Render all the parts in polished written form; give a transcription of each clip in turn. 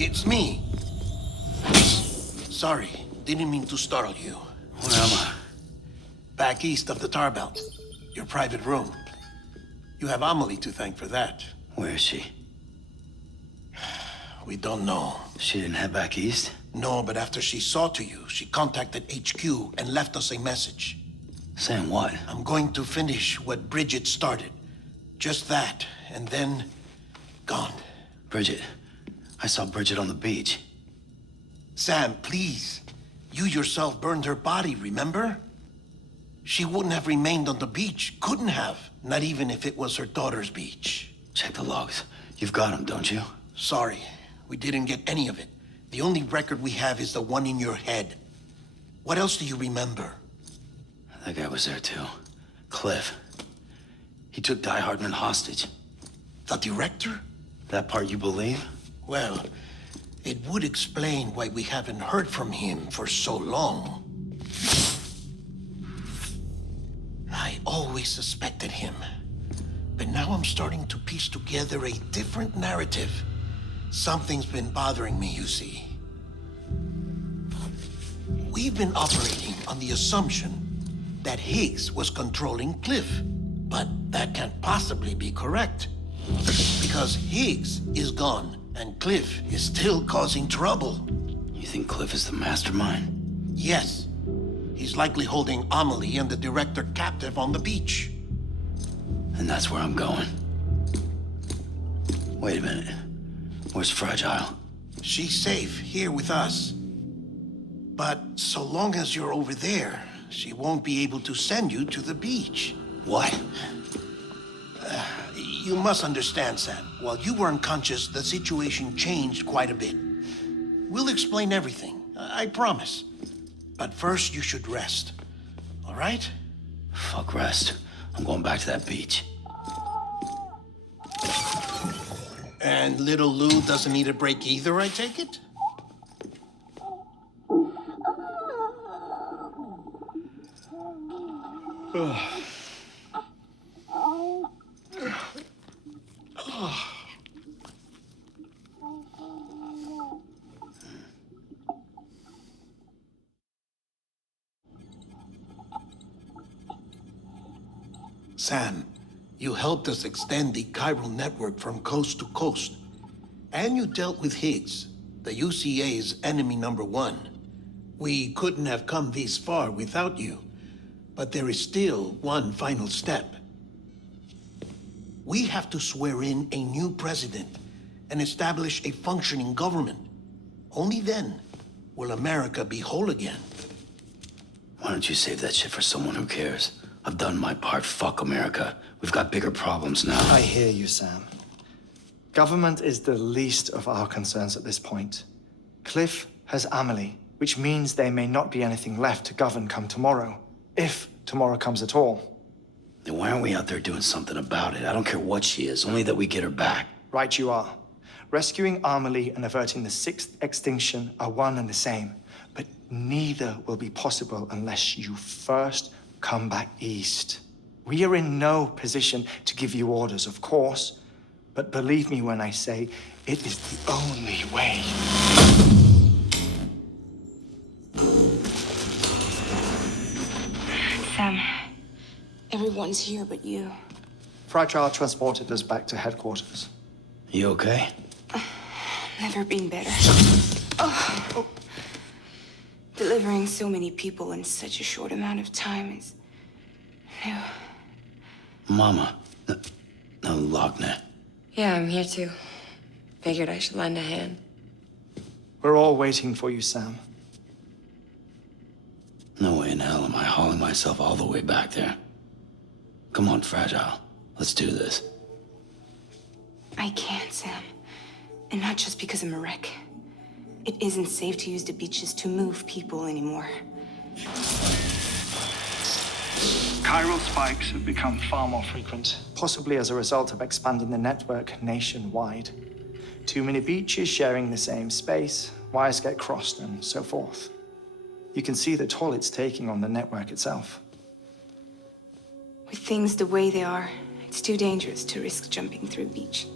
It's me. Sorry, didn't mean to startle you. Where am I? Back east of the Tar Belt. Your private room. You have Amelie to thank for that. Where is she? We don't know. She didn't head back east? No, but after she saw to you, she contacted HQ and left us a message. Saying what? I'm going to finish what Bridget started. Just that, and then... gone. Bridget. I saw Bridget on the beach. Sam, please. You yourself burned her body, remember? She wouldn't have remained on the beach. Couldn't have. Not even if it was her daughter's beach. Check the logs. You've got them, don't you? Sorry. We didn't get any of it. The only record we have is the one in your head. What else do you remember? That guy was there too. Cliff. He took Die Hardman hostage. The director? That part you believe? Well, it would explain why we haven't heard from him for so long. I always suspected him. But now I'm starting to piece together a different narrative. Something's been bothering me, you see. We've been operating on the assumption that Higgs was controlling Cliff. But that can't possibly be correct. Because Higgs is gone, and Cliff is still causing trouble. You think Cliff is the mastermind? Yes. He's likely holding Amelie and the director captive on the beach. And that's where I'm going. Wait a minute. Where's Fragile? She's safe here with us. But so long as you're over there, she won't be able to send you to the beach. What? You must understand, Sam. While you were unconscious, the situation changed quite a bit. We'll explain everything, I promise. But first, you should rest. All right? Fuck rest. I'm going back to that beach. And little Lou doesn't need a break either, I take it? Sam, you helped us extend the chiral network from coast to coast. And you dealt with Higgs, the UCA's enemy #1. We couldn't have come this far without you. But there is still one final step. We have to swear in a new president and establish a functioning government. Only then will America be whole again. Why don't you save that shit for someone who cares? I've done my part. Fuck America. We've got bigger problems now. I hear you, Sam. Government is the least of our concerns at this point. Cliff has Amelie, which means there may not be anything left to govern come tomorrow. If tomorrow comes at all. Then why aren't we out there doing something about it? I don't care what she is, only that we get her back. Right you are. Rescuing Amelie and averting the 6th extinction are one and the same. But neither will be possible unless you first come back east. We are in no position to give you orders, of course. But believe me when I say it is the only way. Sam, everyone's here but you. Fragile transported us back to headquarters. You okay? Never been better. Oh. Delivering so many people in such a short amount of time is new. Mama. No, Lochner. Yeah, I'm here too. Figured I should lend a hand. We're all waiting for you, Sam. No way in hell am I hauling myself all the way back there. Come on, Fragile. Let's do this. I can't, Sam. And not just because I'm a wreck. It isn't safe to use the beaches to move people anymore. Chiral spikes have become far more frequent, possibly as a result of expanding the network nationwide. Too many beaches sharing the same space, wires get crossed, and so forth. You can see the toll it's taking on the network itself. With things the way they are, it's too dangerous to risk jumping through a beach.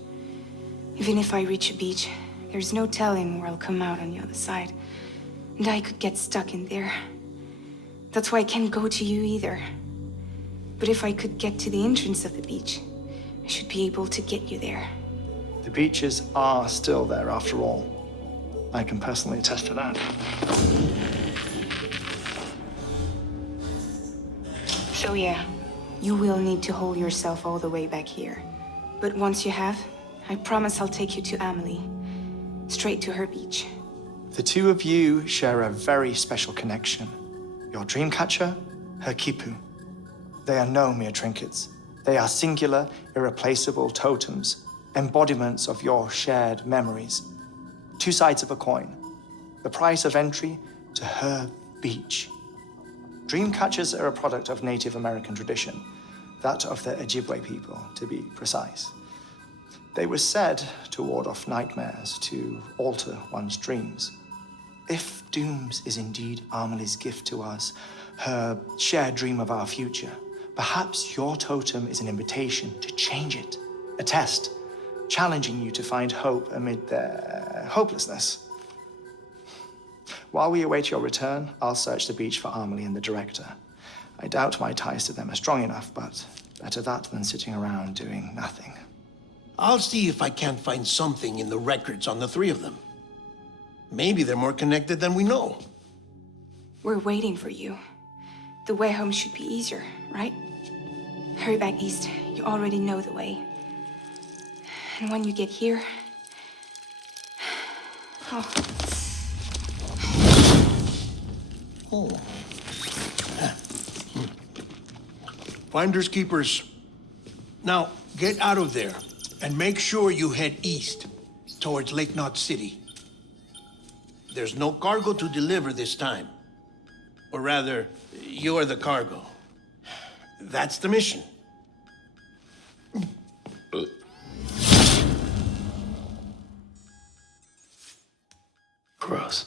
Even if I reach a beach, There's no telling where I'll come out on the other side. And I could get stuck in there. That's why I can't go to you either. But if I could get to the entrance of the beach, I should be able to get you there. The beaches are still there after all. I can personally attest to that. So yeah, you will need to hold yourself all the way back here. But once you have, I promise I'll take you to Amelie. Straight to her beach. The two of you share a very special connection. Your dreamcatcher, her quipu. They are no mere trinkets. They are singular, irreplaceable totems, embodiments of your shared memories. Two sides of a coin. The price of entry to her beach. Dreamcatchers are a product of Native American tradition, that of the Ojibwe people, to be precise. They were said to ward off nightmares, to alter one's dreams. If Dooms is indeed Amelie's gift to us, her shared dream of our future, perhaps your totem is an invitation to change it. A test, challenging you to find hope amid their hopelessness. While we await your return, I'll search the beach for Amelie and the director. I doubt my ties to them are strong enough, but better that than sitting around doing nothing. I'll see if I can't find something in the records on the three of them. Maybe they're more connected than we know. We're waiting for you. The way home should be easier, right? Hurry back east. You already know the way. And when you get here... Oh. Finders keepers. Now, get out of there and make sure you head east towards Lake Knot City. There's no cargo to deliver this time. Or rather, you're the cargo. That's the mission. Gross.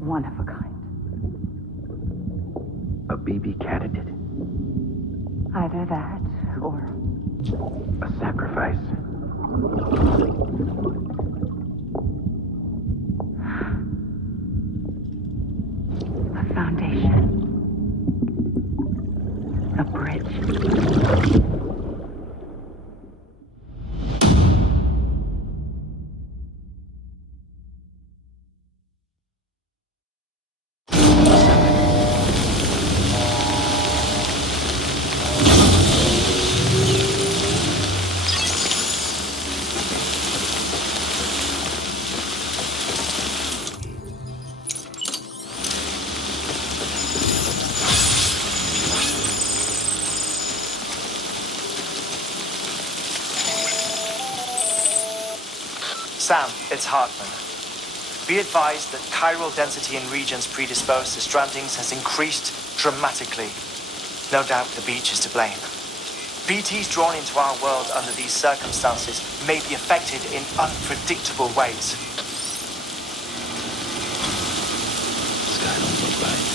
One of a kind. A baby candidate? Either that, or... a sacrifice? A foundation. A bridge. Sam, it's Hartman. Be advised that chiral density in regions predisposed to strandings has increased dramatically. No doubt the beach is to blame. BTs drawn into our world under these circumstances may be affected in unpredictable ways. Sky don't look right.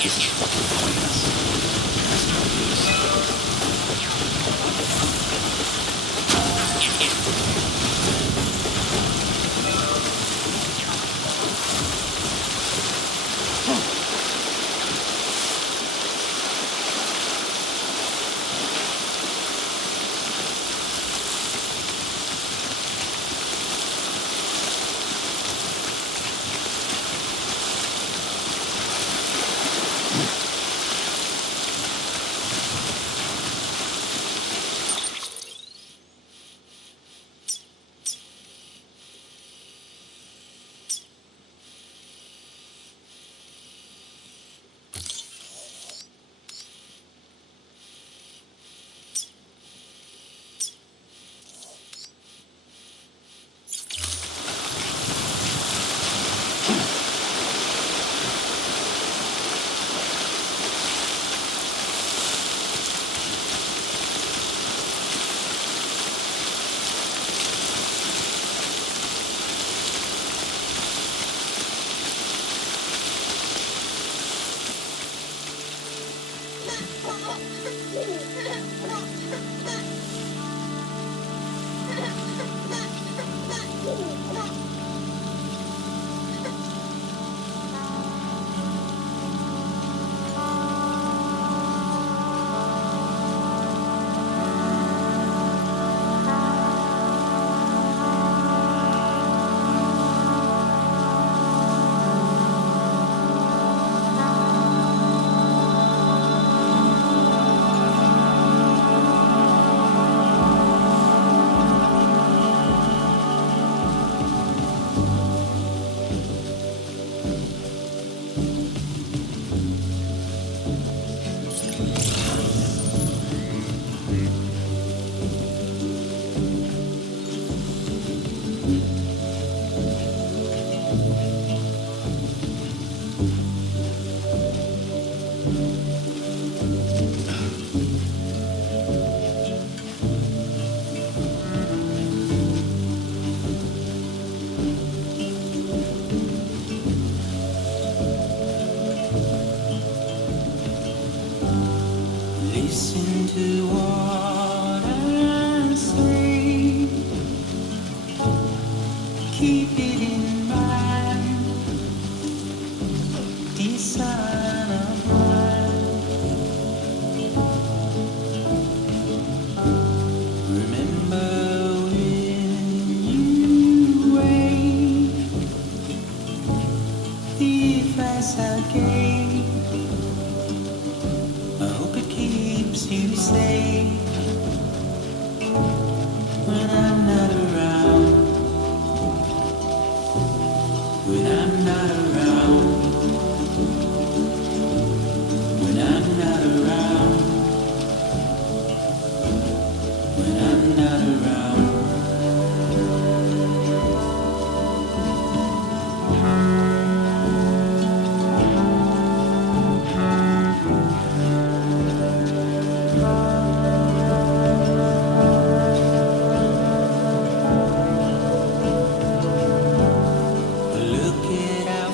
He's fucking pointless. That's no use. getting by. Dear son of mine, remember when you wake the advice I gave. I hope it keeps you safe when I'm not around. When I'm not around. When I'm not around. When I'm not around. Look at our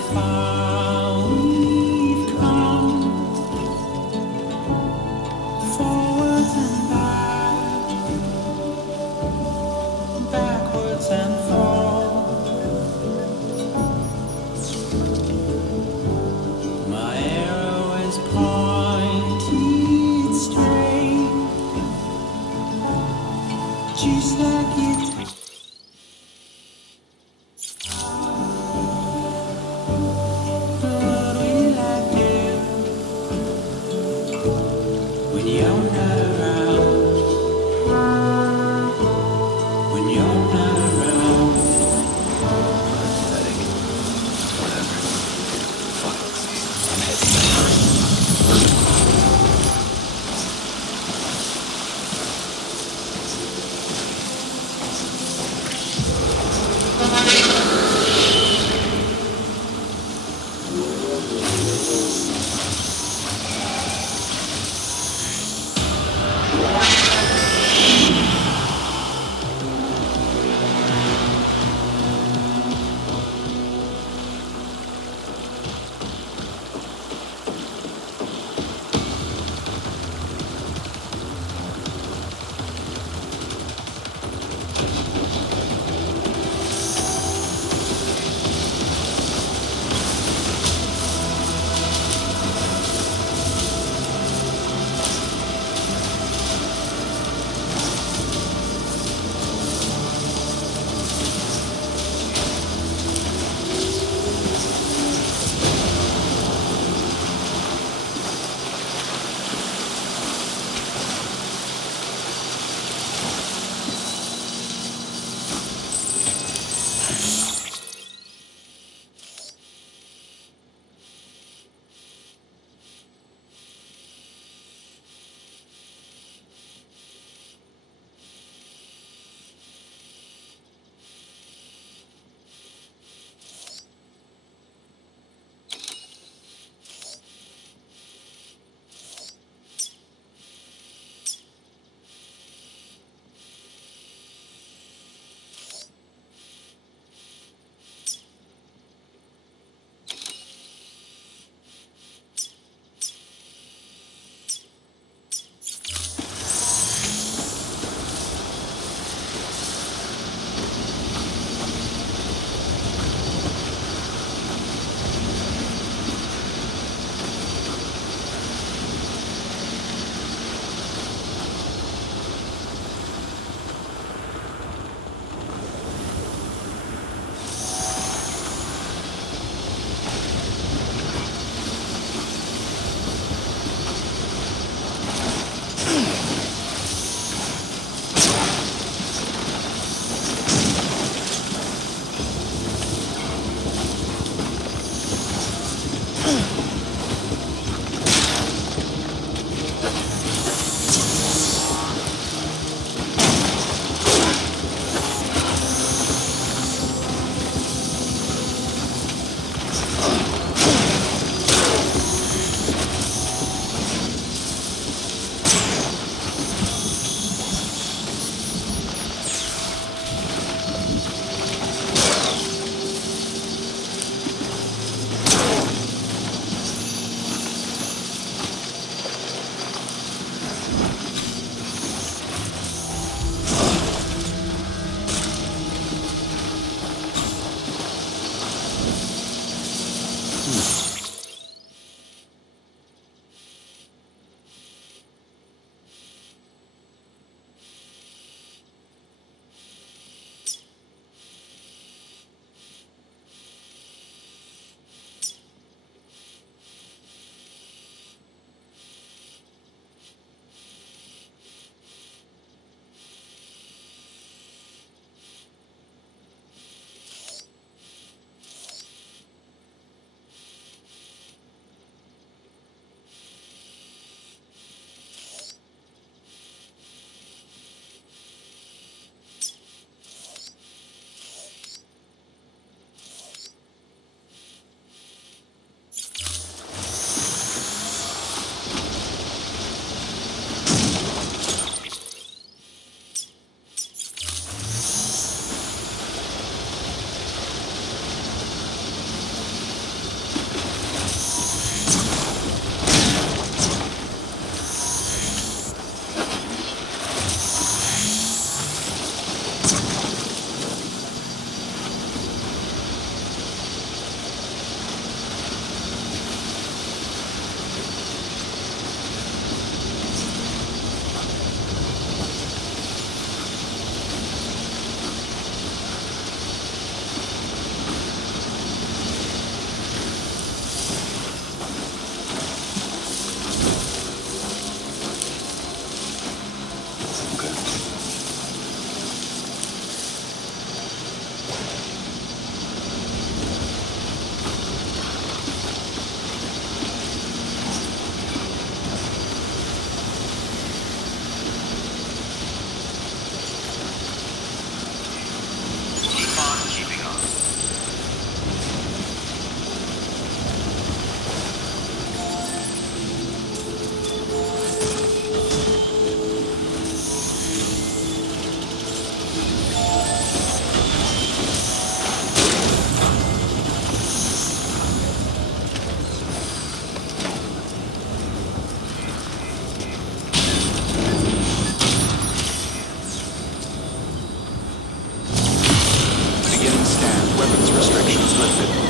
restrictions lifted.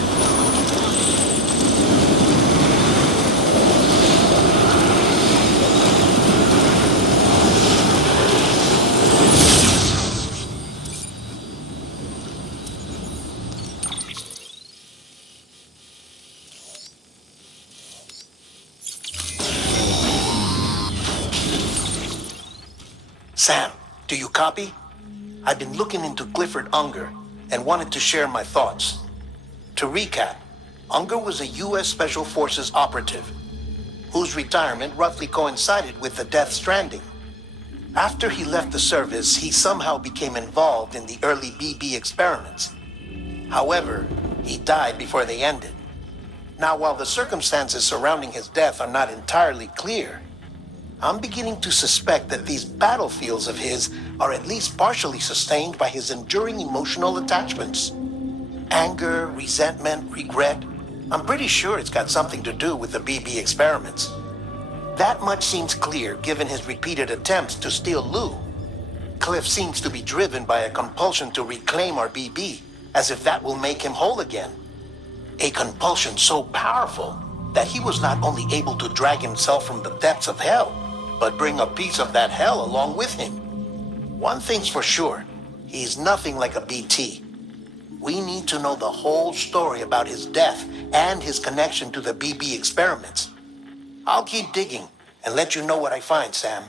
Sam, do you copy? I've been looking into Clifford Unger and wanted to share my thoughts. To recap, Unger was a U.S. Special Forces operative whose retirement roughly coincided with the Death Stranding. After he left the service, he somehow became involved in the early BB experiments. However, he died before they ended. Now, while the circumstances surrounding his death are not entirely clear, I'm beginning to suspect that these battlefields of his are at least partially sustained by his enduring emotional attachments. Anger, resentment, regret. I'm pretty sure it's got something to do with the BB experiments. That much seems clear given his repeated attempts to steal Lou. Cliff seems to be driven by a compulsion to reclaim our BB, as if that will make him whole again. A compulsion so powerful that he was not only able to drag himself from the depths of hell, but bring a piece of that hell along with him. One thing's for sure, he's nothing like a BT. We need to know the whole story about his death and his connection to the BB experiments. I'll keep digging and let you know what I find, Sam.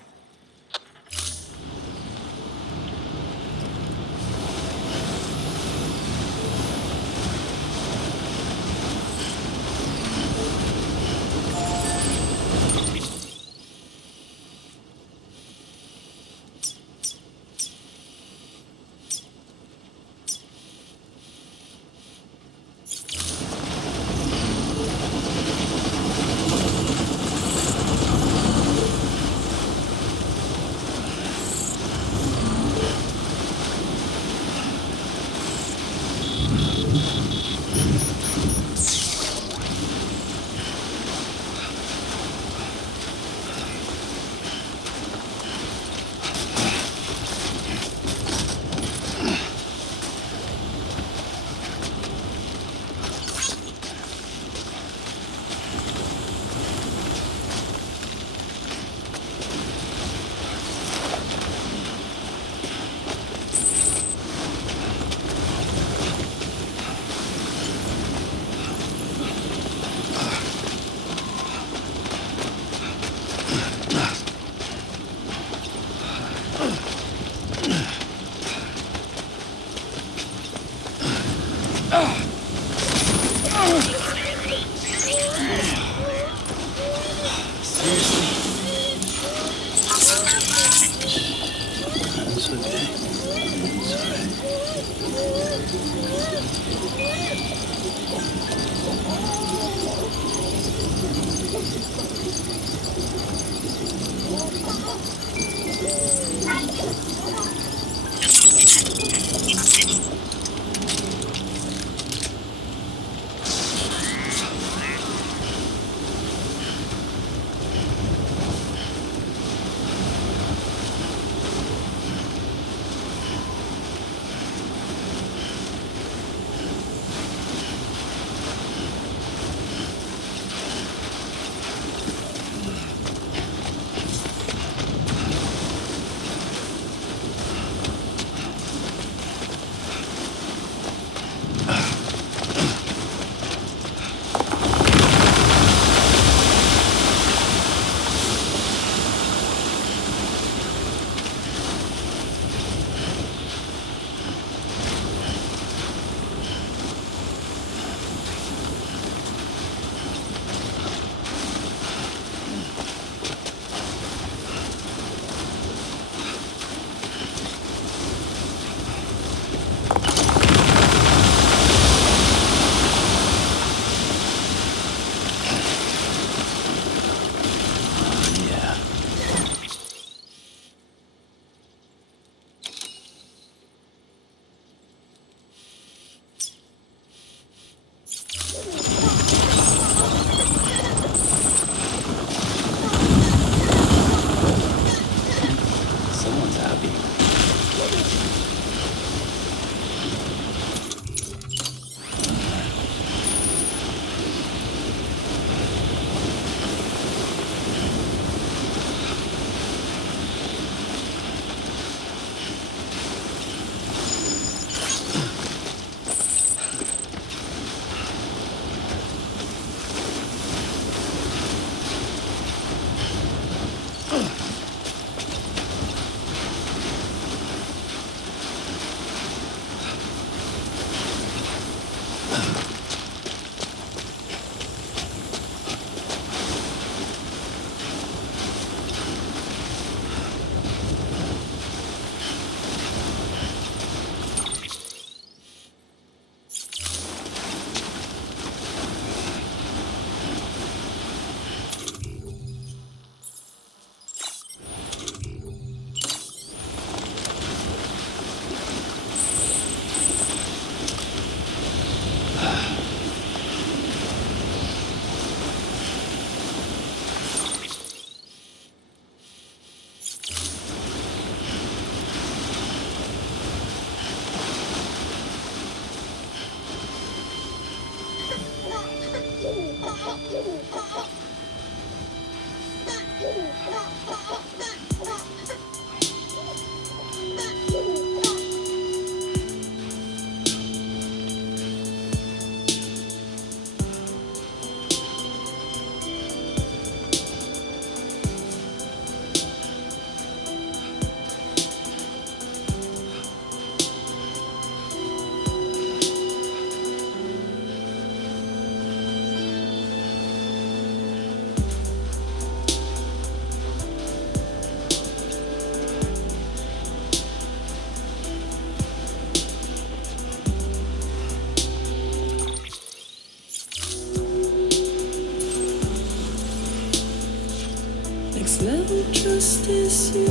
Next level trust is you.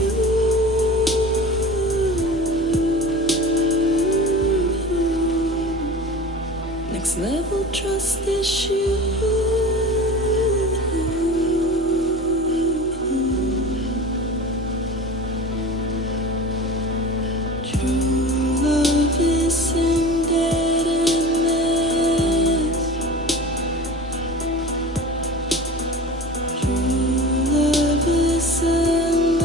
Next level trust is you. True love is embedded in this. True love is endless.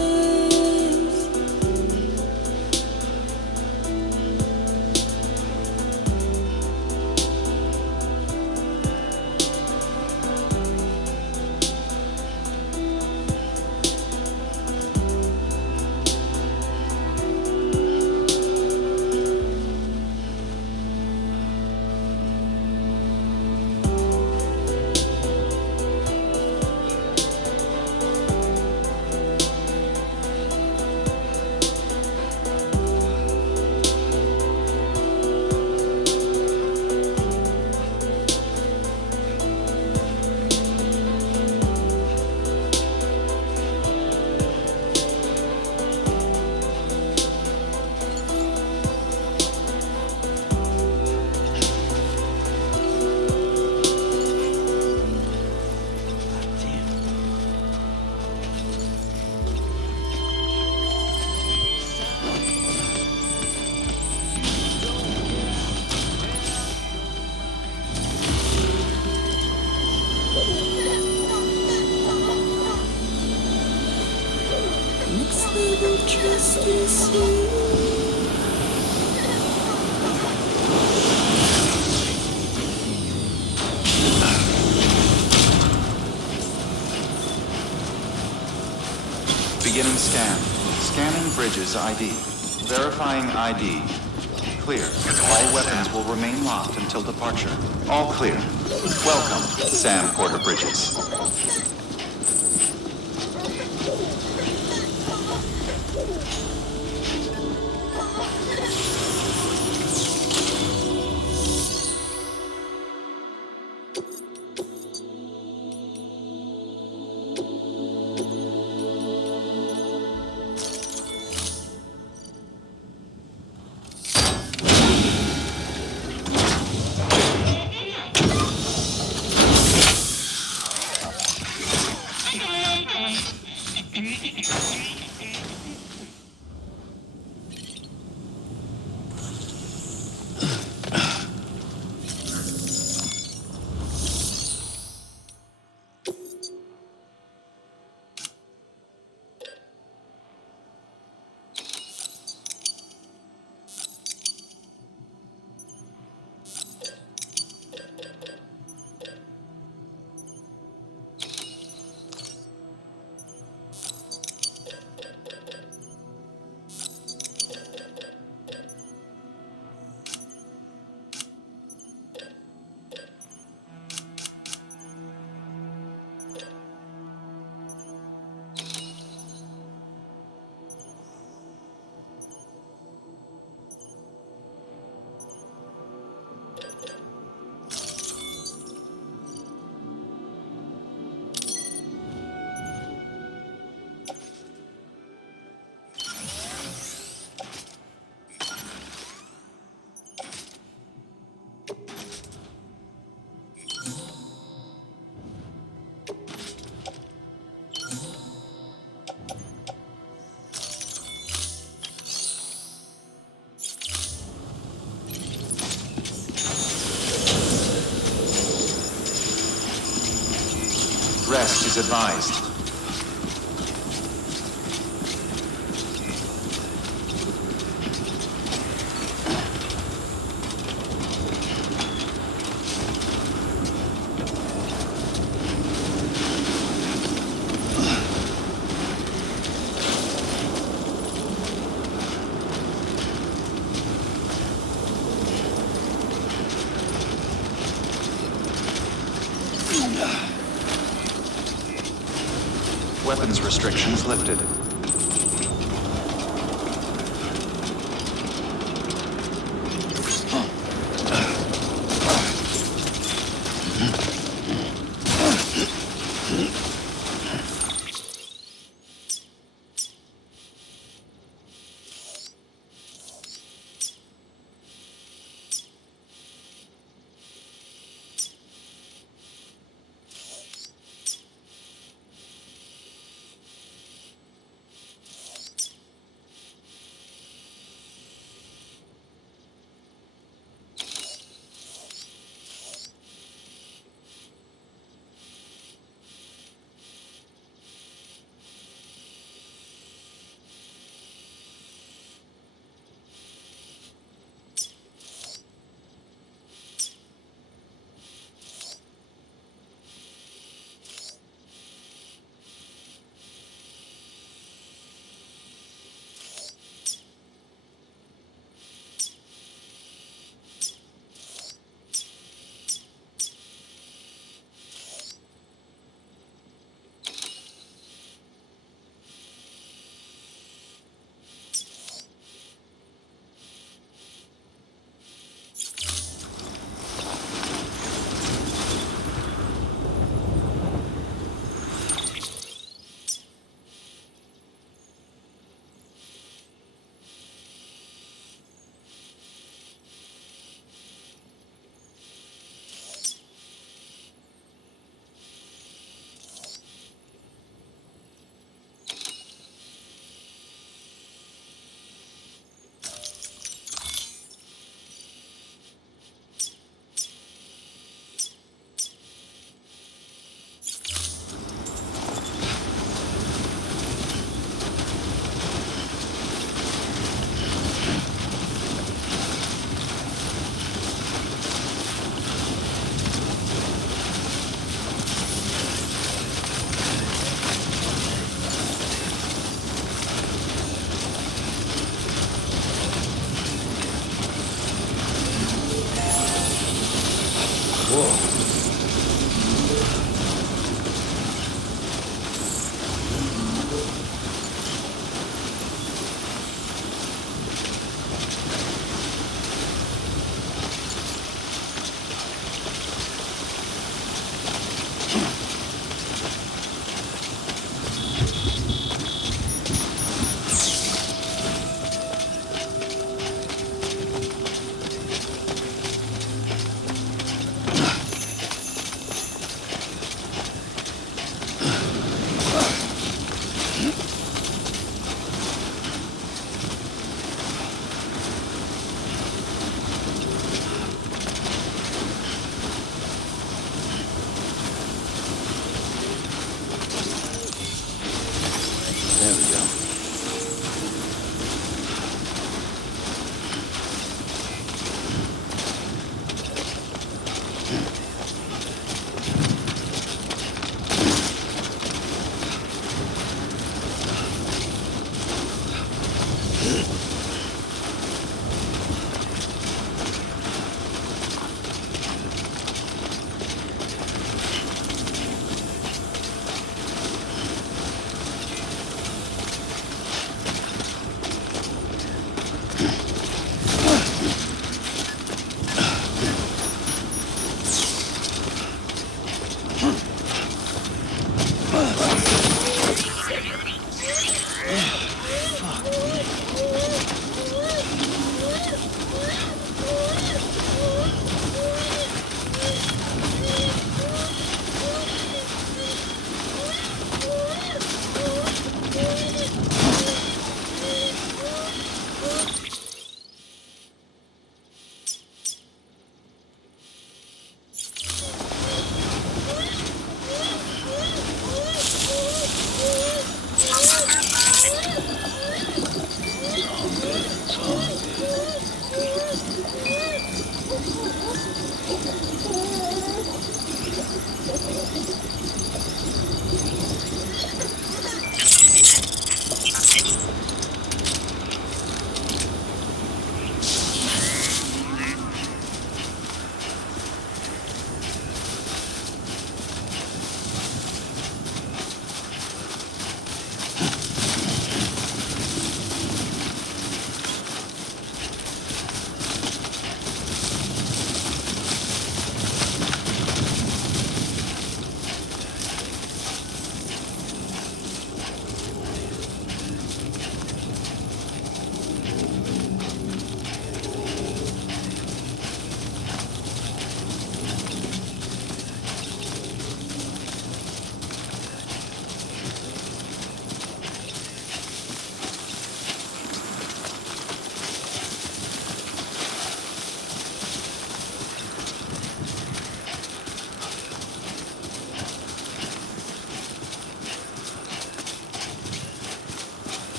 Next level trust is you. Beginning scan. Scanning bridges ID. Verifying ID. Clear. All weapons will remain locked until departure. All clear. Welcome, Sam Porter Bridges. is advised. Weapons restrictions lifted.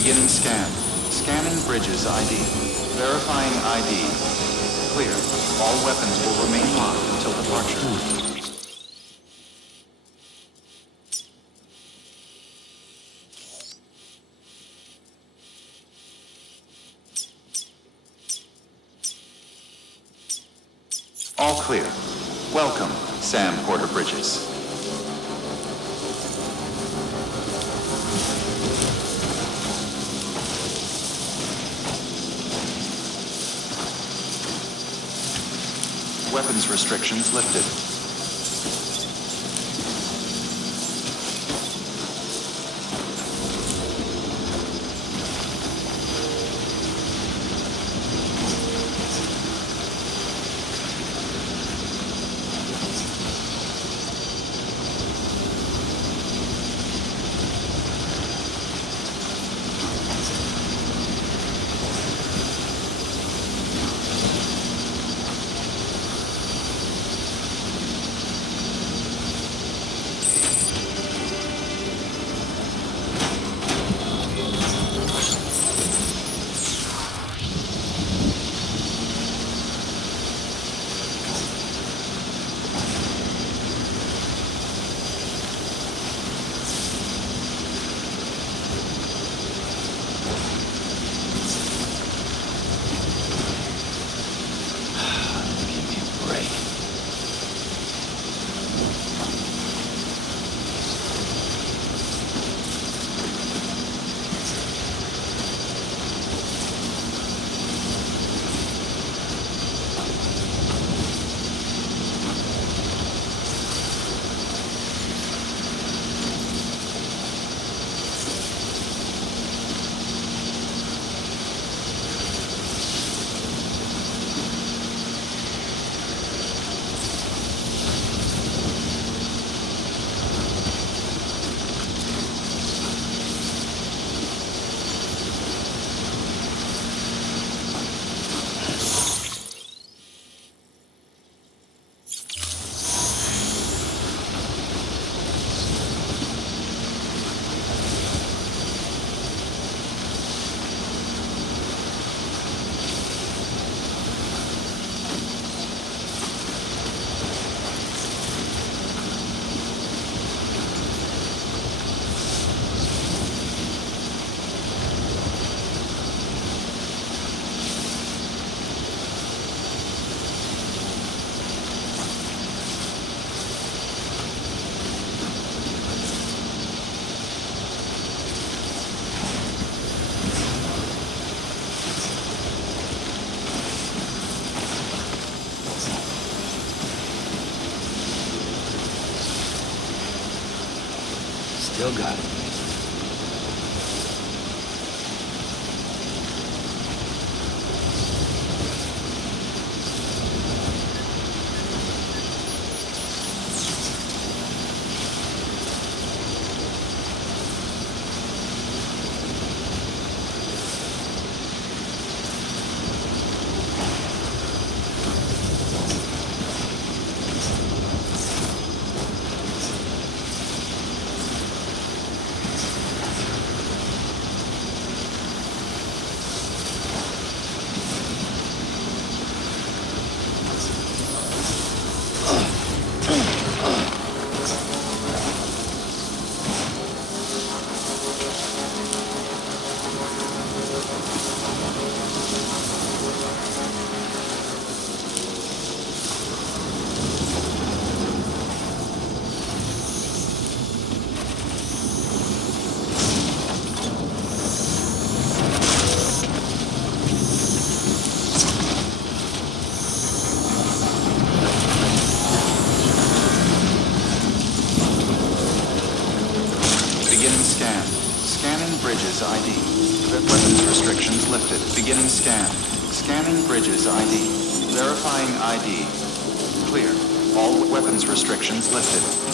Beginning scan. Scanning bridges ID. Verifying ID. Clear. All weapons will remain locked until departure. All clear. Welcome, Sam Porter Bridges. Weapons restrictions lifted. Still got it. bridges ID. Weapons restrictions lifted. Beginning scan. Scanning bridges ID. Verifying ID. Clear. All weapons restrictions lifted.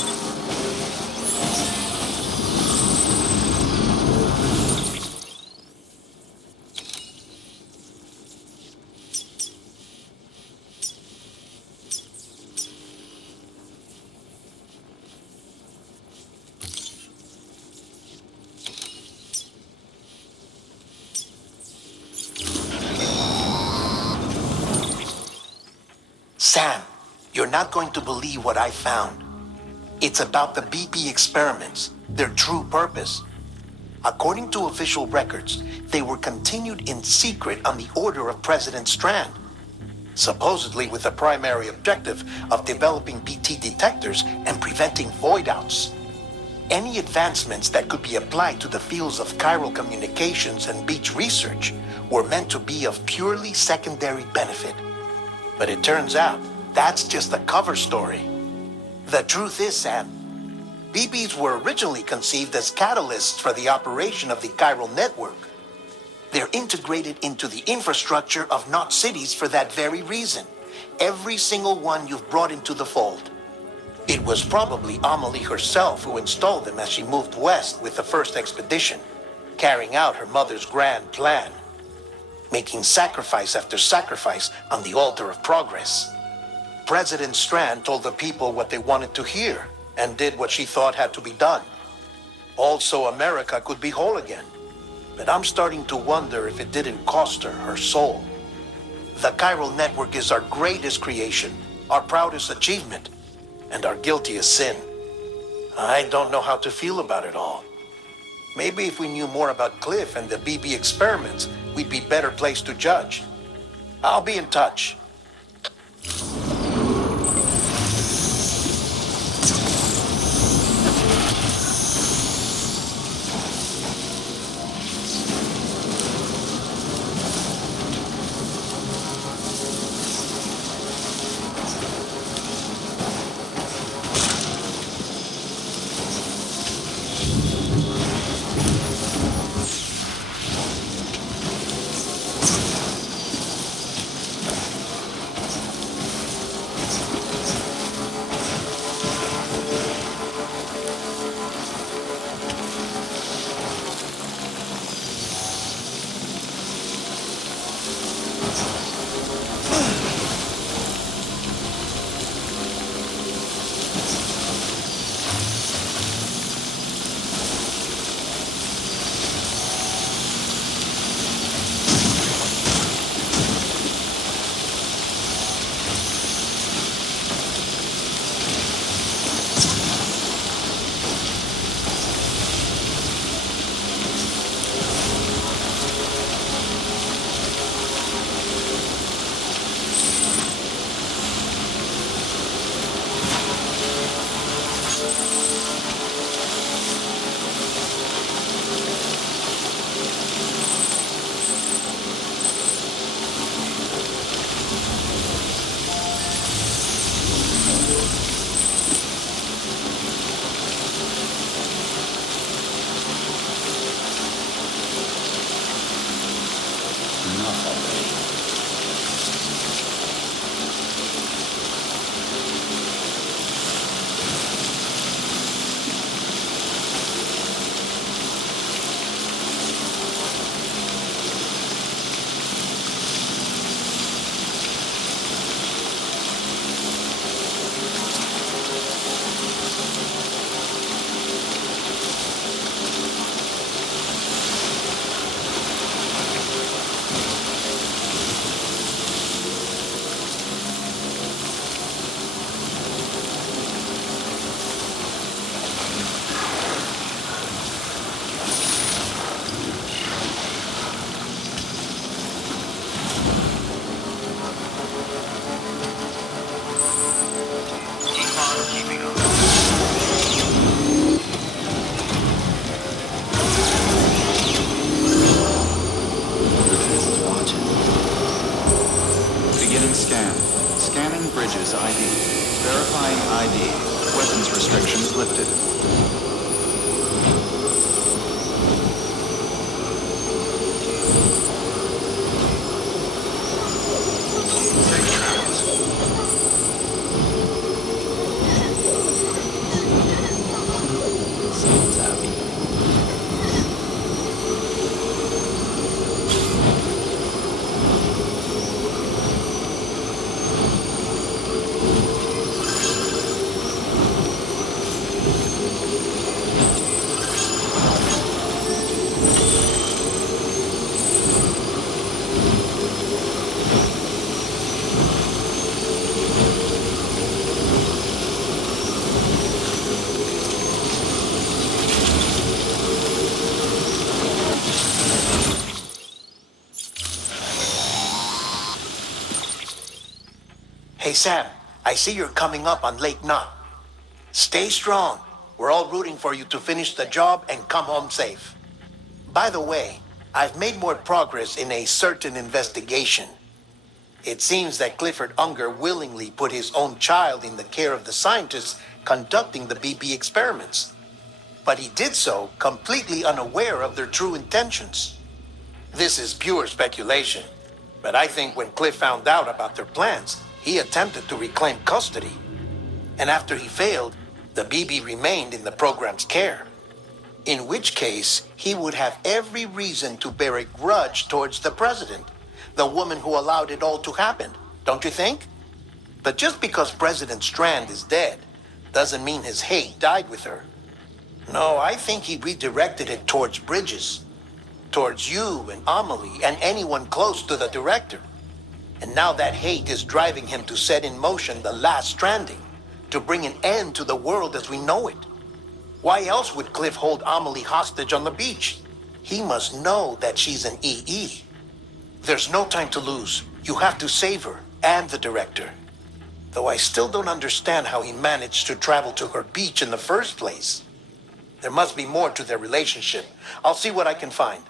Sam, you're not going to believe what I found. It's about the BP experiments, their true purpose. According to official records, they were continued in secret on the order of President Strand, supposedly with the primary objective of developing BT detectors and preventing voidouts. Any advancements that could be applied to the fields of chiral communications and beach research were meant to be of purely secondary benefit. But it turns out, that's just a cover story. The truth is, Sam, BBs were originally conceived as catalysts for the operation of the chiral network. They're integrated into the infrastructure of not cities for that very reason. Every single one you've brought into the fold. It was probably Amelie herself who installed them as she moved west with the first expedition, carrying out her mother's grand plan, making sacrifice after sacrifice on the altar of progress. President Strand told the people what they wanted to hear and did what she thought had to be done. Also, America could be whole again. But I'm starting to wonder if it didn't cost her her soul. The chiral network is our greatest creation, our proudest achievement, and our guiltiest sin. I don't know how to feel about it all. Maybe if we knew more about Cliff and the BB experiments, we'd be better placed to judge. I'll be in touch. Bridges ID. Verifying ID. Weapons restrictions lifted. Someone's happy. Hey, Sam, I see you're coming up on Lake Knot. Stay strong. We're all rooting for you to finish the job and come home safe. By the way, I've made more progress in a certain investigation. It seems that Clifford Unger willingly put his own child in the care of the scientists conducting the BB experiments. But he did so completely unaware of their true intentions. This is pure speculation, but I think when Cliff found out about their plans, he attempted to reclaim custody. And after he failed, the BB remained in the program's care. In which case, he would have every reason to bear a grudge towards the president, the woman who allowed it all to happen, don't you think? But just because President Strand is dead, doesn't mean his hate died with her. No, I think he redirected it towards Bridges, towards you and Amelie and anyone close to the director. And now that hate is driving him to set in motion the last Stranding, to bring an end to the world as we know it. Why else would Cliff hold Amelie hostage on the beach? He must know that she's an EE. There's no time to lose. You have to save her and the director. Though I still don't understand how he managed to travel to her beach in the first place. There must be more to their relationship. I'll see what I can find.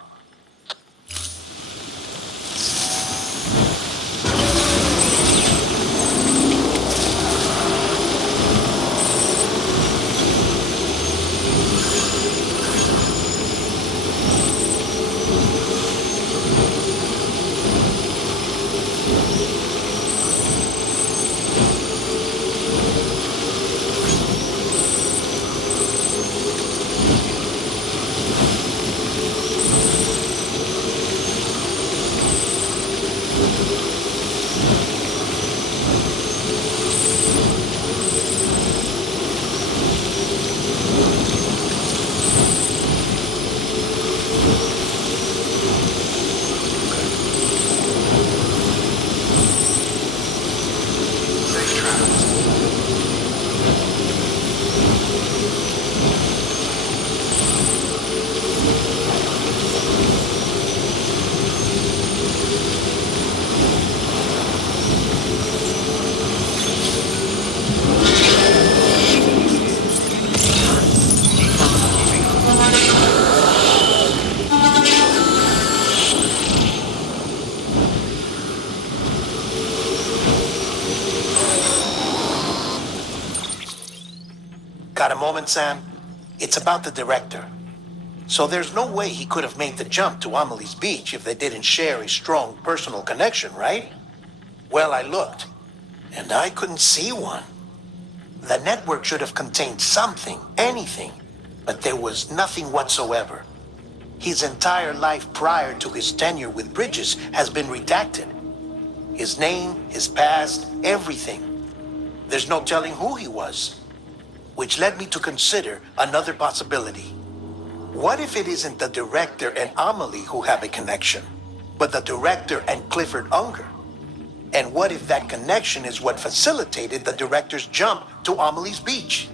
Got a moment, Sam? It's about the director. So there's no way he could have made the jump to Amelie's beach if they didn't share a strong personal connection, right? Well, I looked, and I couldn't see one. The network should have contained something, anything, but there was nothing whatsoever. His entire life prior to his tenure with Bridges has been redacted. His name, his past, everything. There's no telling who he was. Which led me to consider another possibility. What if it isn't the director and Amelie who have a connection, but the director and Clifford Unger? And what if that connection is what facilitated the director's jump to Amelie's beach?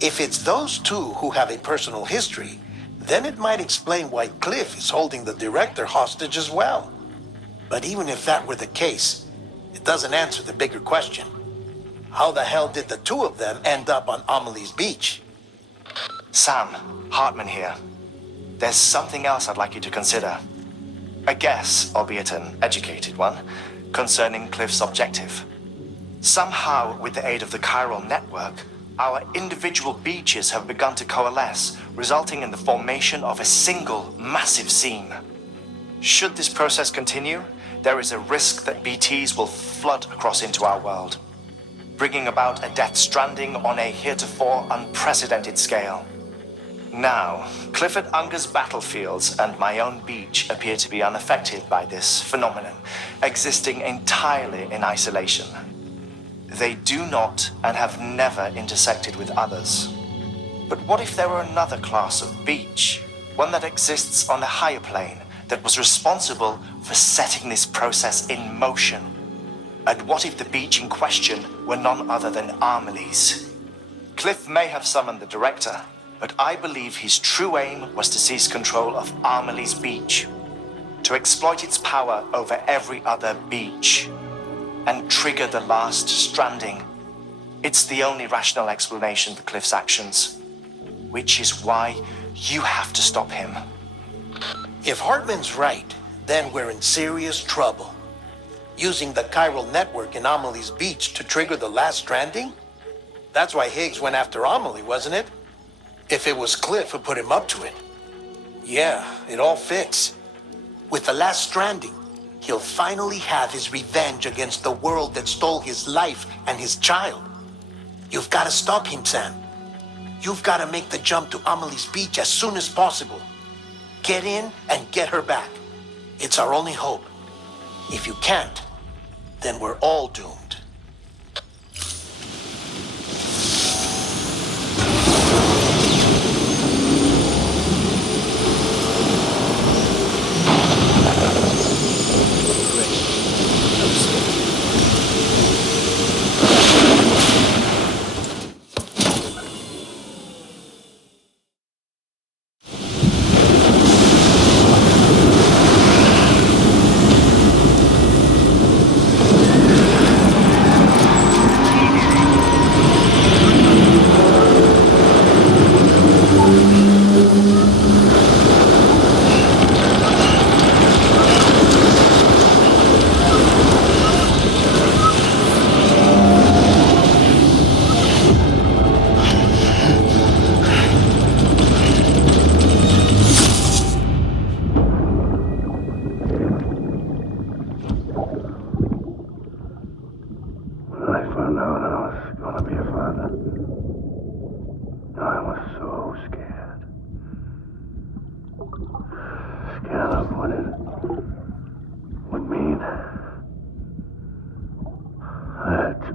If it's those two who have a personal history, then it might explain why Cliff is holding the director hostage as well. But even if that were the case, it doesn't answer the bigger question. How the hell did the two of them end up on Amelie's beach? Sam, Hartman here. There's something else I'd like you to consider. A guess, albeit an educated one, concerning Cliff's objective. Somehow, with the aid of the chiral network, our individual beaches have begun to coalesce, resulting in the formation of a single massive seam. Should this process continue, there is a risk that BTs will flood across into our world, bringing about a death stranding on a heretofore unprecedented scale. Now, Clifford Unger's battlefields and my own beach appear to be unaffected by this phenomenon, existing entirely in isolation. They do not and have never intersected with others. But what if there were another class of beach, one that exists on a higher plane, that was responsible for setting this process in motion? And what if the beach in question were none other than Amelie's? Cliff may have summoned the director, but I believe his true aim was to seize control of Amelie's beach, to exploit its power over every other beach, and trigger the last stranding. It's the only rational explanation for Cliff's actions, which is why you have to stop him. If Hartman's right, then we're in serious trouble. Using the chiral network in Amelie's beach to trigger the last stranding? That's why Higgs went after Amelie, wasn't it? If it was Cliff who put him up to it. Yeah, it all fits. With the last stranding, he'll finally have his revenge against the world that stole his life and his child. You've got to stop him, Sam. You've got to make the jump to Amelie's beach as soon as possible. Get in and get her back. It's our only hope. If you can't, then we're all doomed.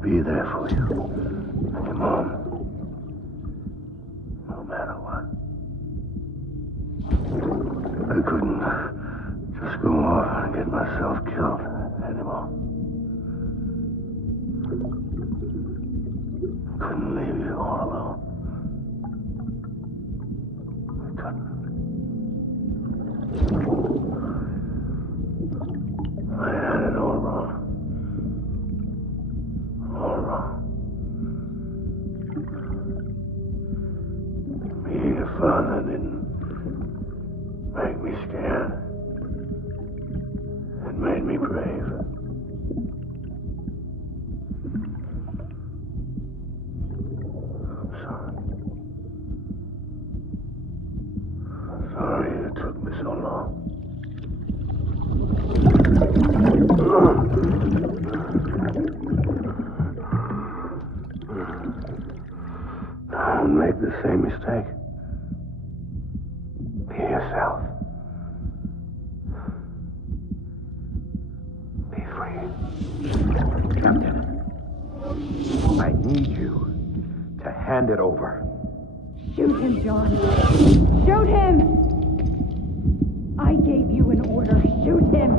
Be there for you and your mom, no matter what. I couldn't just go off and get myself killed anymore. Couldn't leave you all alone. I couldn't. I had it all wrong. All wrong. Being a father didn't make me scared. It made me brave. I'm sorry. Sorry it took me so long. Don't make the same mistake. Be yourself. Be free. Captain, I need you to hand it over. Shoot him, John. Shoot him! I gave you an order. Shoot him!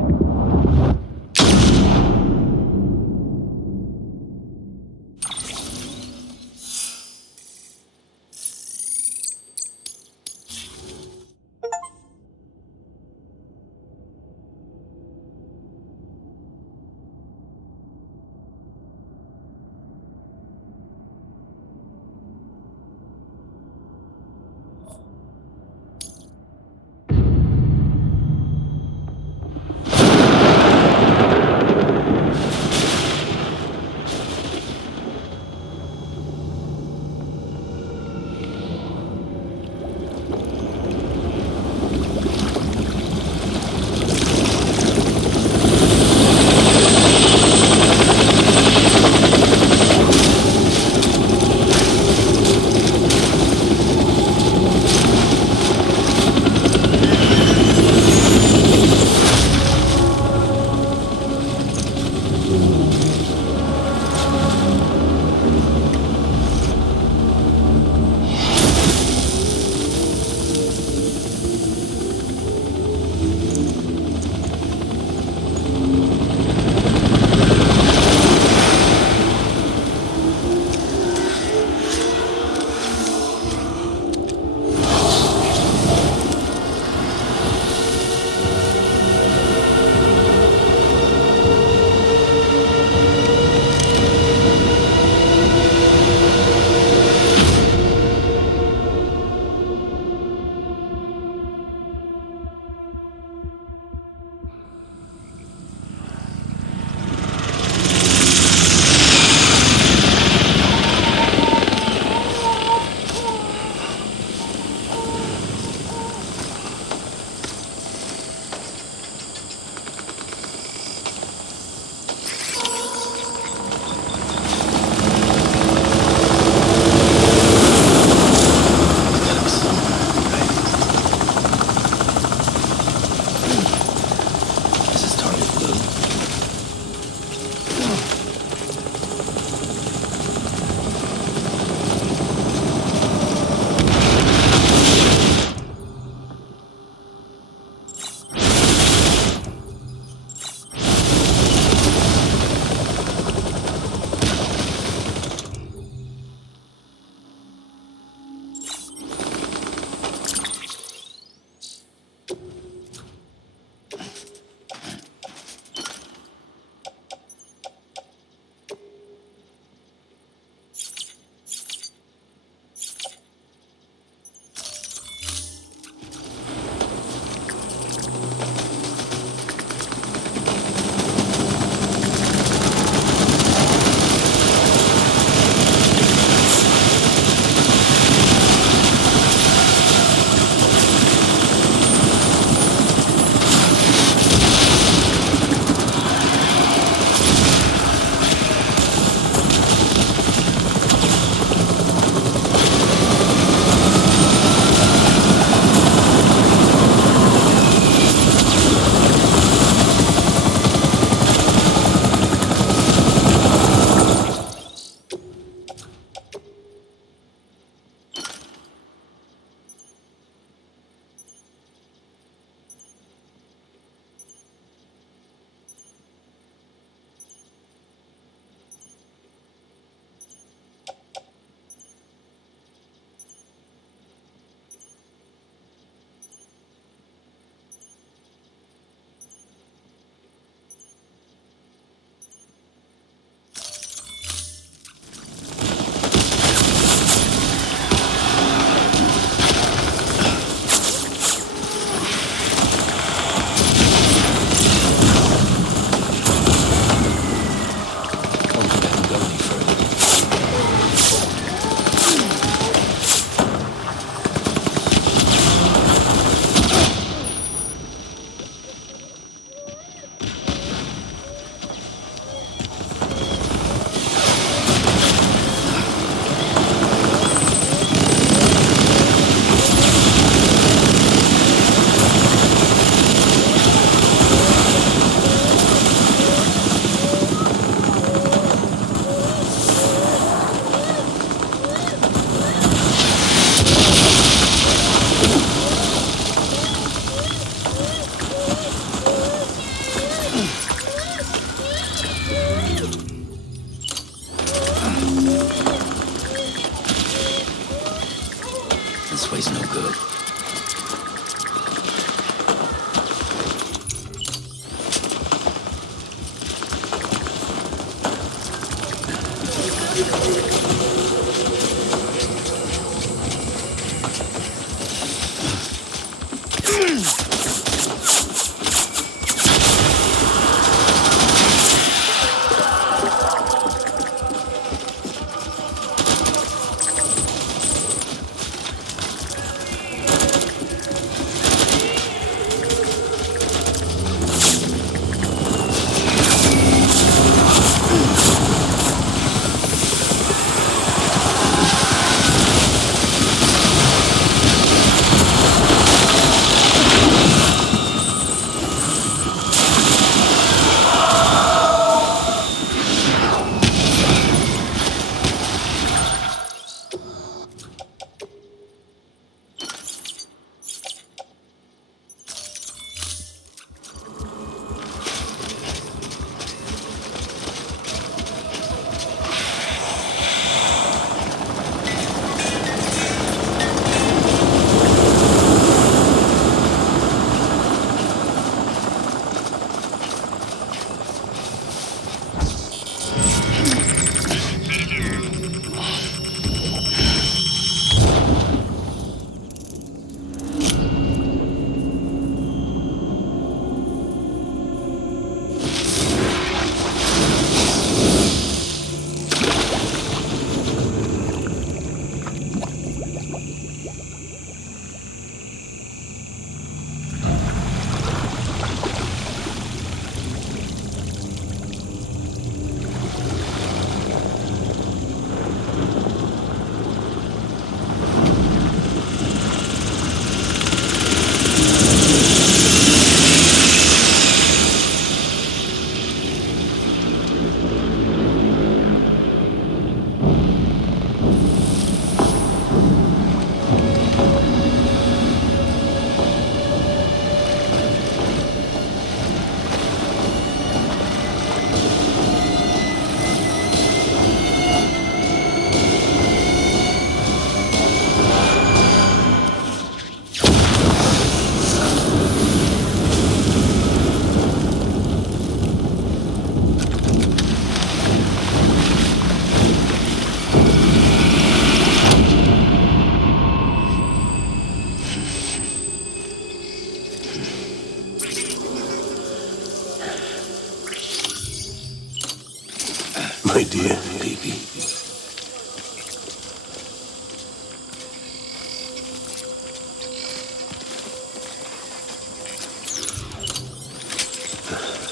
My dear baby.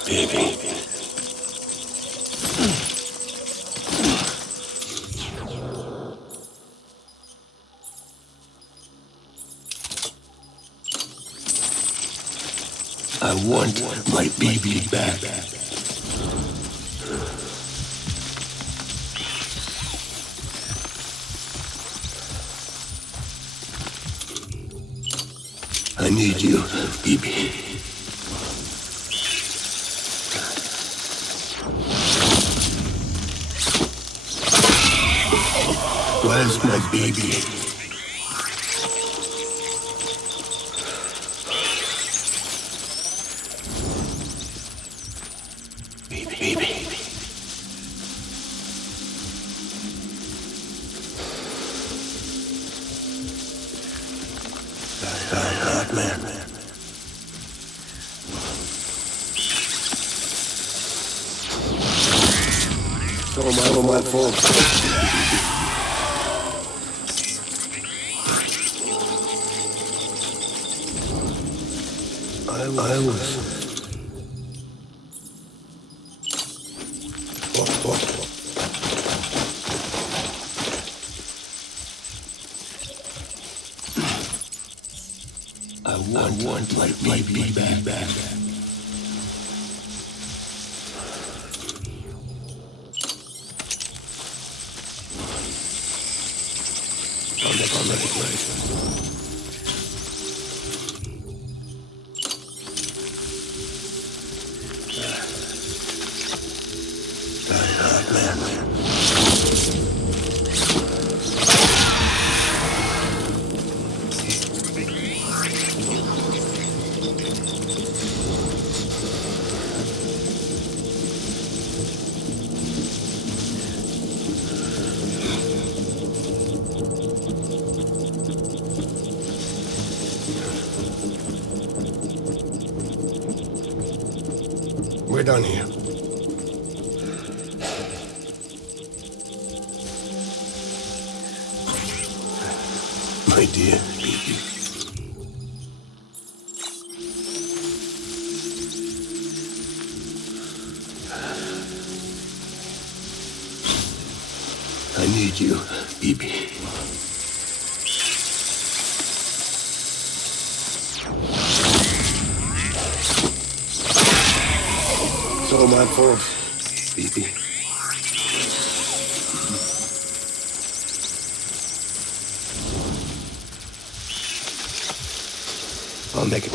Baby. I want my baby back. I need you, baby. Where's my baby? Baby. Man. All my fault. I was. I want my baby back. I'm ready. We're done here. My dear baby. I need you, baby. It's all my fault, baby. I'll make it.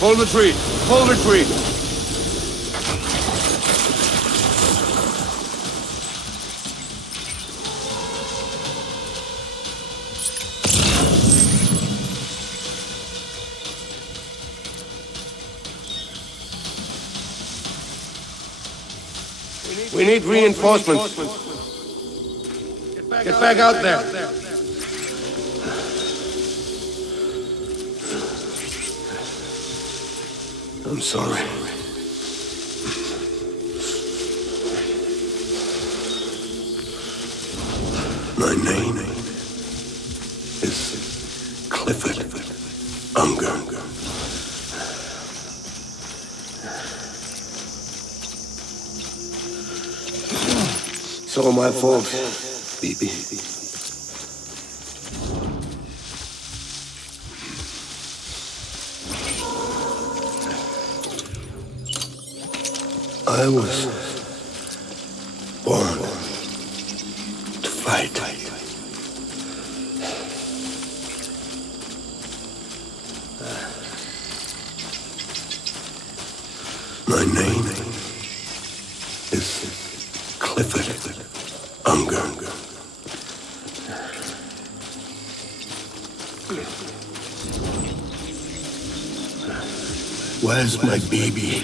Hold the tree! Hold the tree! We need reinforcements. Get back out there. I'm sorry. My name is Clifford Unger. It's all my fault, baby. I was born to fight. My name is Clifford Unger. Where's my baby?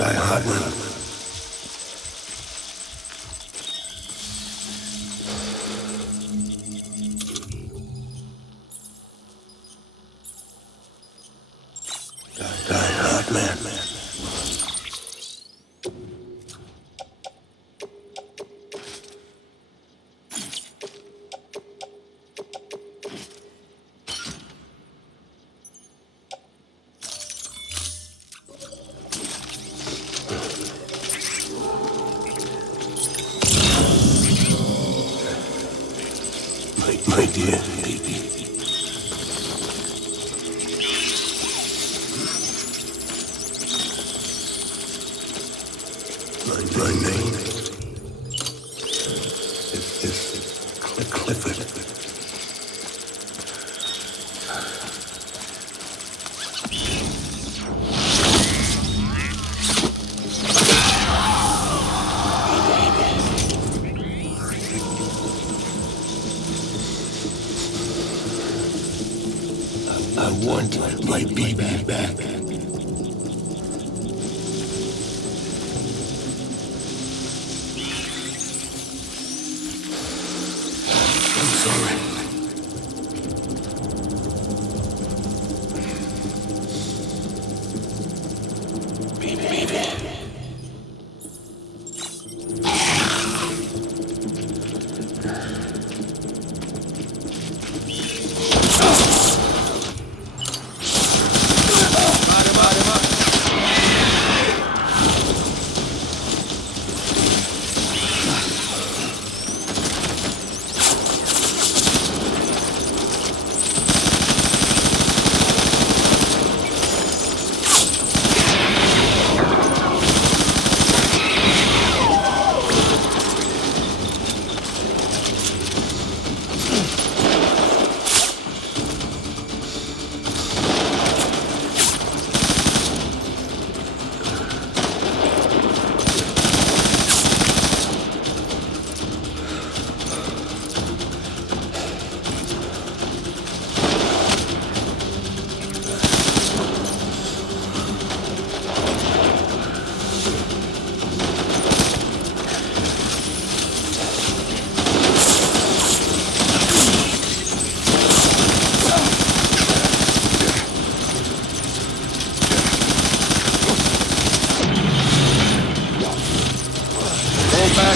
Die hard, man. Die hard, man. My dear baby. My name is Clifford. I want my baby back. I'm sorry. Baby.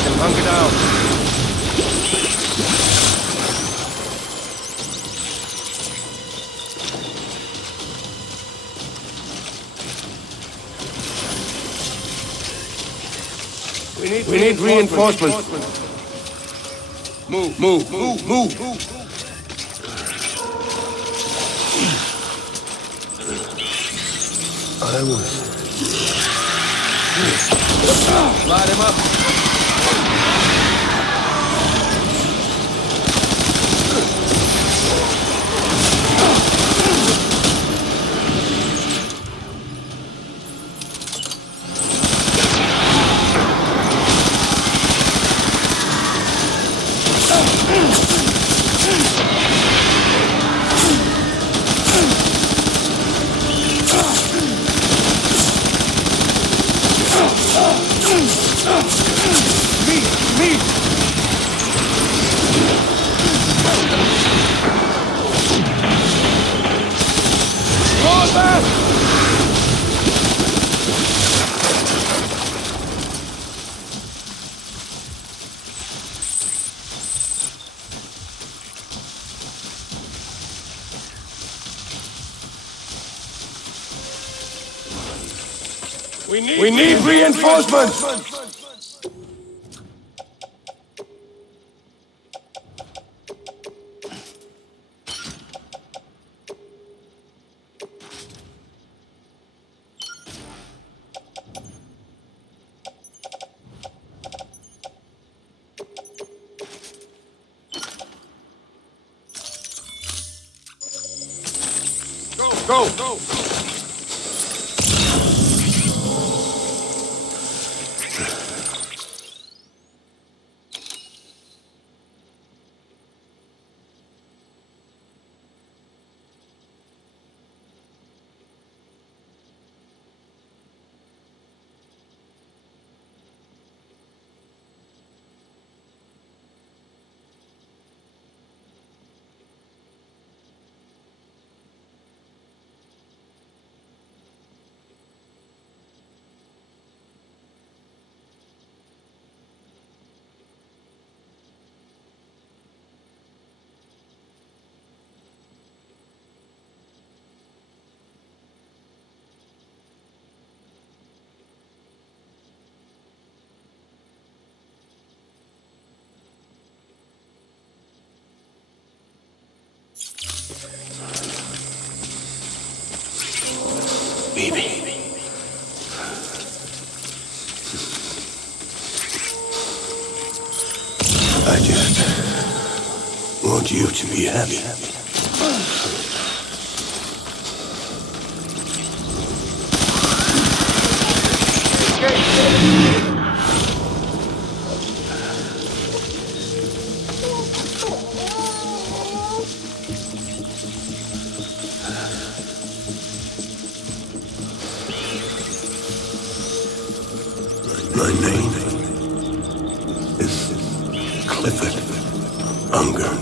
them. Hunker down. We need reinforcements. Move. I was... Light him up. We need reinforcements! Go! Baby. I just want you to be happy. My name is Clifford Unger.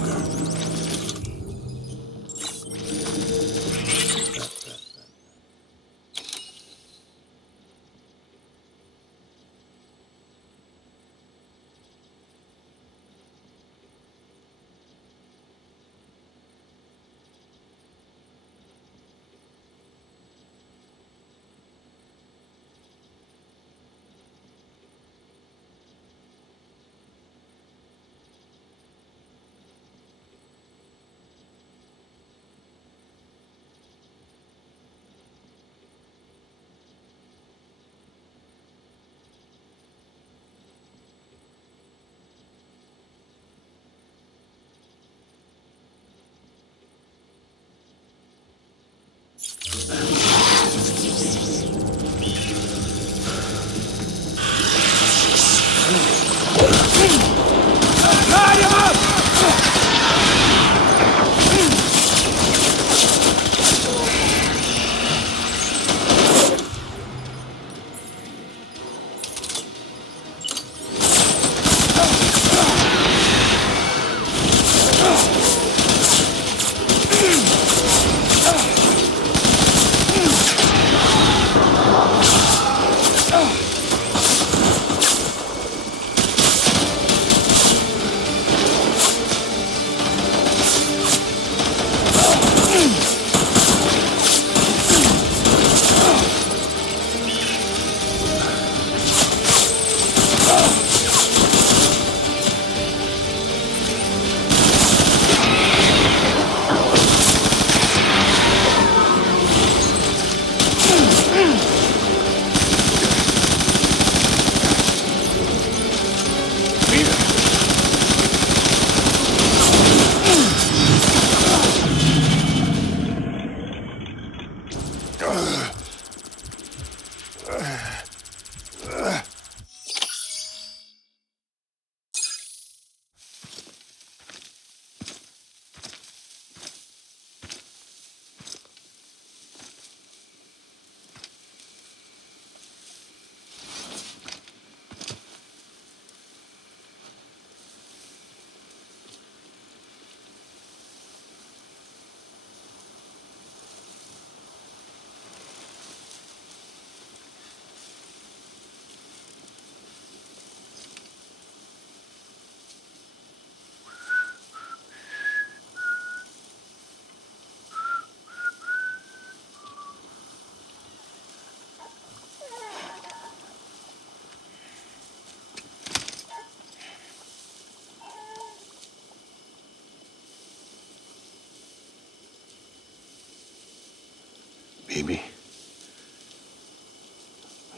Baby,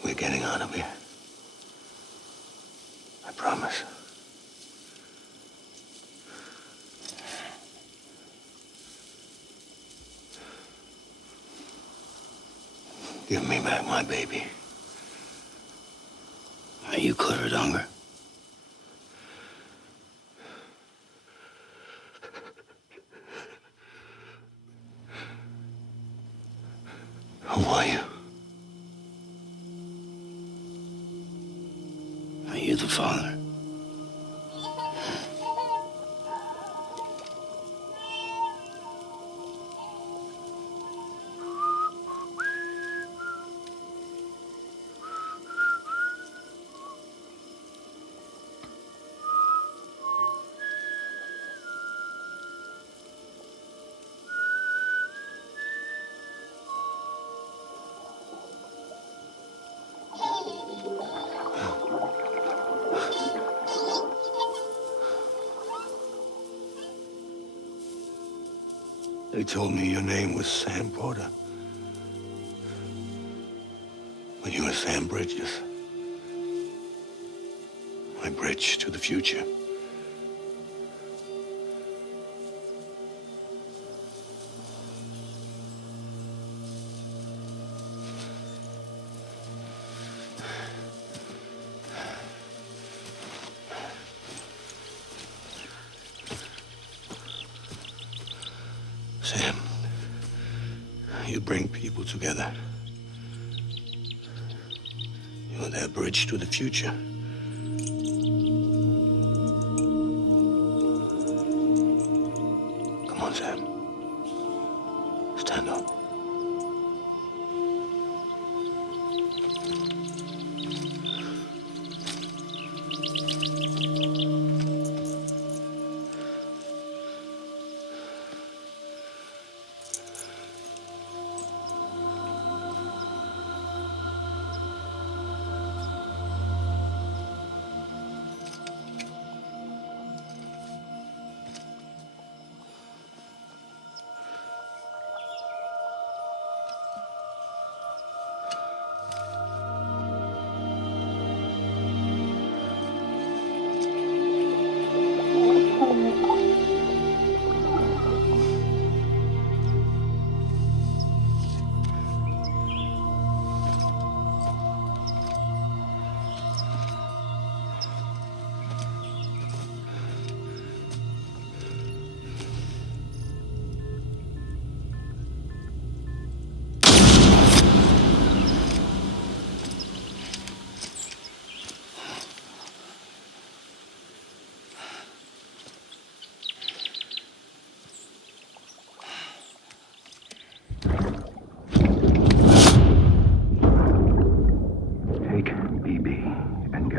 we're getting out of here. I promise. Give me back my baby. Are you Clifford Unger? Who are you? Are you the father? They told me your name was Sam Porter. But you were Sam Bridges. My bridge to the future. Sam, you bring people together. You're their bridge to the future. Come on, Sam. Stand up.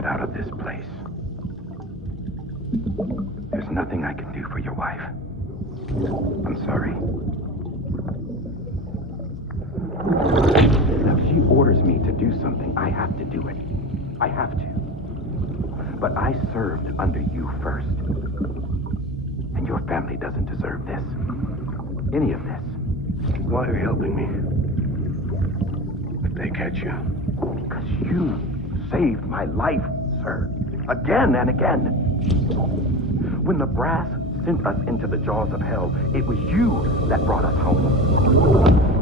Out of this place. There's nothing I can do for your wife. I'm sorry. If she orders me to do something, I have to do it. I have to. But I served under you first. And your family doesn't deserve this. Any of this. Why are you helping me? If they catch you. Because you saved my life, sir. Again and again. When the brass sent us into the jaws of hell, it was you that brought us home.